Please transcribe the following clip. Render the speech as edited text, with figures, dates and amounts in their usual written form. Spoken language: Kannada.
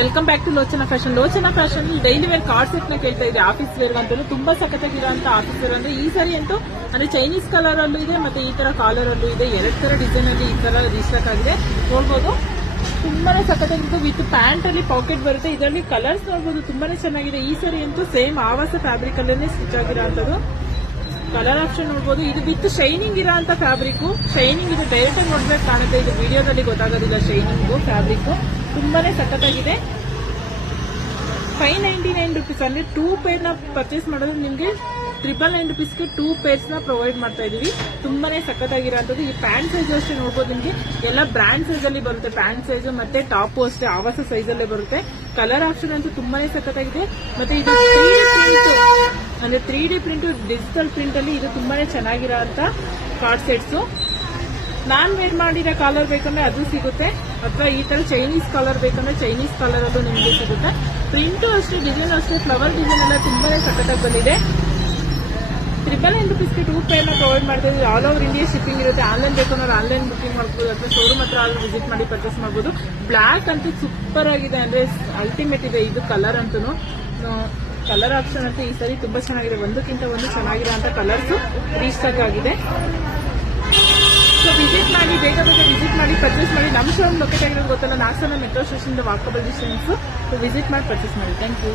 Welcome back to Lochana fashion. Lochana fashion daily wear coord set ನ ಕೇಳ್ತಾ ಇದೆ. ಆಫೀಸ್ ವೇರ್ ಅಂತೂ ತುಂಬಾ ಸಖತ್ತಾಗಿರೋಂತ ಆಫೀಸ್ ವೇರ್ ಅಂದ್ರೆ ಈ ಸಾರಿ ಅಂತೂ ಅಂದ್ರೆ ಚೈನೀಸ್ ಕಲರ್ ಅಲ್ಲೂ ಇದೆ, ಮತ್ತೆ ಈ ತರ ಕಾಲರ್ ಅಲ್ಲೂ ಇದೆ. ಎರಡು ತರ ಡಿಸೈನ್ ಅಲ್ಲಿ ಈ ತರ ರೀಸ್ಟಾಕ್ ಆಗಿದೆ, ನೋಡ್ಬೋದು. ತುಂಬಾನೇ ಸಖತ್ತಾಗಿತ್ತು. ವಿತ್ ಪ್ಯಾಂಟ್ ಅಲ್ಲಿ ಪಾಕೆಟ್ ಬರುತ್ತೆ. ಇದರಲ್ಲಿ ಕಲರ್ಸ್ ನೋಡ್ಬೋದು, ತುಂಬಾನೇ ಚೆನ್ನಾಗಿದೆ. ಈ ಸಾರಿ ಅಂತೂ ಸೇಮ್ ಆವಾಸ ಫ್ಯಾಬ್ರಿಕ್ ಅಲ್ಲೇ ಸ್ಟಿಚ್ ಆಗಿರೋಂಥದ್ದು. ಕಲರ್ ಆಪ್ಷನ್ ನೋಡ್ಬೋದು. ಇದು ವಿತ್ ಶೈನಿಂಗ್ ಇರೋಂತ ಫ್ಯಾಬ್ರಿಕ್. ಶೈನಿಂಗ್ ಇದು ಡೈರೆಕ್ಟ್ ಆಗಿ ನೋಡ್ಬೇಕು ಕಾಣುತ್ತೆ, ಇದು ವಿಡಿಯೋದಲ್ಲಿ ಗೊತ್ತಾಗೋದಿಲ್ಲ. ಶೈನಿಂಗ್ ಫ್ಯಾಬ್ರಿಕ್ ತುಂಬಾನೇ ಸಖತ್ತಾಗಿದೆ. 599 ರುಪೀಸ್ ಅಂದ್ರೆ 2 ಪೇರ್ ನ ಪರ್ಚೇಸ್ ಮಾಡೋದು ನಿಮ್ಗೆ 999 ರುಪೀಸ್ಗೆ 2 ಪೇರ್ಸ್ ನ ಪ್ರೊವೈಡ್ ಮಾಡ್ತಾ ಇದೀವಿ. ತುಂಬಾನೇ ಸಖತ್ತಾಗಿರೋಂಥದ್ದು. ಈ ಪ್ಯಾಂಟ್ ಸೈಜ್ ಅಷ್ಟೇ ನೋಡ್ಬೋದು, ನಿಮ್ಗೆ ಎಲ್ಲ ಬ್ರಾಂಡ್ ಸೈಜ್ ಅಲ್ಲಿ ಬರುತ್ತೆ. ಪ್ಯಾಂಟ್ ಸೈಜ್ ಮತ್ತೆ ಟಾಪ್ ಅಷ್ಟೇ ಆವಾಸ ಸೈಜ್ ಅಲ್ಲೇ ಬರುತ್ತೆ. ಕಲರ್ ಆಪ್ಷನ್ ಅಂತೂ ತುಂಬಾನೇ ಸಖತ್ತಾಗಿದೆ. ಮತ್ತೆ ಇದು 3D ಪ್ರಿಂಟ್ ಡಿಜಿಟಲ್ ಪ್ರಿಂಟ್ ಅಲ್ಲಿ ಇದು ತುಂಬಾನೇ ಚೆನ್ನಾಗಿರೋಂತ ಕಾರ್ಡ್ ಸೆಟ್ಸ್. ನಾನ್ ವೇರ್ ಮಾಡಿರೋ ಕಾಲರ್ ಬೇಕಂದ್ರೆ ಅದು ಸಿಗುತ್ತೆ, ಅಥವಾ ಈ ತರ ಚೈನೀಸ್ ಕಾಲರ್ ಬೇಕಂದ್ರೆ ಚೈನೀಸ್ ಕಾಲರ್ ಅದು ನಿಮಗೆ ಸಿಗುತ್ತೆ. ಪ್ರಿಂಟು ಅಷ್ಟೇ, ಡಿಸೈನ್ ಅಷ್ಟೇ, ಫ್ಲವರ್ ಡಿಸೈನ್ ಎಲ್ಲ ತುಂಬಾನೇ ಸಖತ್ತಾಗಿ ಬಂದಿದೆ. 999 ರುಪೀಸ್ಗೆ 2 ಪೇರ್ ನ ಪ್ರೊವೈಡ್ ಮಾಡ್ತಾ ಇದ್ದೀವಿ. ಆಲ್ ಓವರ್ ಇಂಡಿಯಾ ಶಿಪ್ಪಿಂಗ್ ಇರುತ್ತೆ. ಆನ್ಲೈನ್ ಬೇಕಂದ್ರೆ ಆನ್ಲೈನ್ ಬುಕಿಂಗ್ ಮಾಡ್ಬೋದು, ಅಥವಾ ಶೋರೂಮ್ ಹತ್ರ ಅಲ್ಲಿ ವಿಸಿಟ್ ಮಾಡಿ ಪರ್ಚೇಸ್ ಮಾಡ್ಬೋದು. ಬ್ಲಾಕ್ ಅಂತೂ ಸೂಪರ್ ಆಗಿದೆ, ಅಂದ್ರೆ ಅಲ್ಟಿಮೇಟ್ ಇದೆ ಇದು ಕಲರ್ ಅಂತೂ. ಕಲರ್ ಆಪ್ಷನ್ ಅಂತೂ ಈ ಸರಿ ತುಂಬಾ ಚೆನ್ನಾಗಿದೆ. ಒಂದಕ್ಕಿಂತ ಒಂದು ಚೆನ್ನಾಗಿರೋ ಅಂತ ಕಲರ್ಸ್ ರೀಸ್ಟಾಕ್ ಆಗಿದೆ. ಸೊ ವಿಸಿಟ್ ಮಾಡಿ, ಬೇಗ ವಿಸಿಟ್ ಮಾಡಿ ಪರ್ಚೇಸ್ ಮಾಡಿ. ನಮ್ಮ ಶೋರೂಮ್ ಲೊಕೇಟ್ ಆಗಿರೋದು ಗೊತ್ತಲ್ಲ, ನಾಗ್ಸನ metro station walkable distance. Visit ಮಾಡಿ ಪರ್ಚೇಸ್ ಮಾಡಿ. Thank you.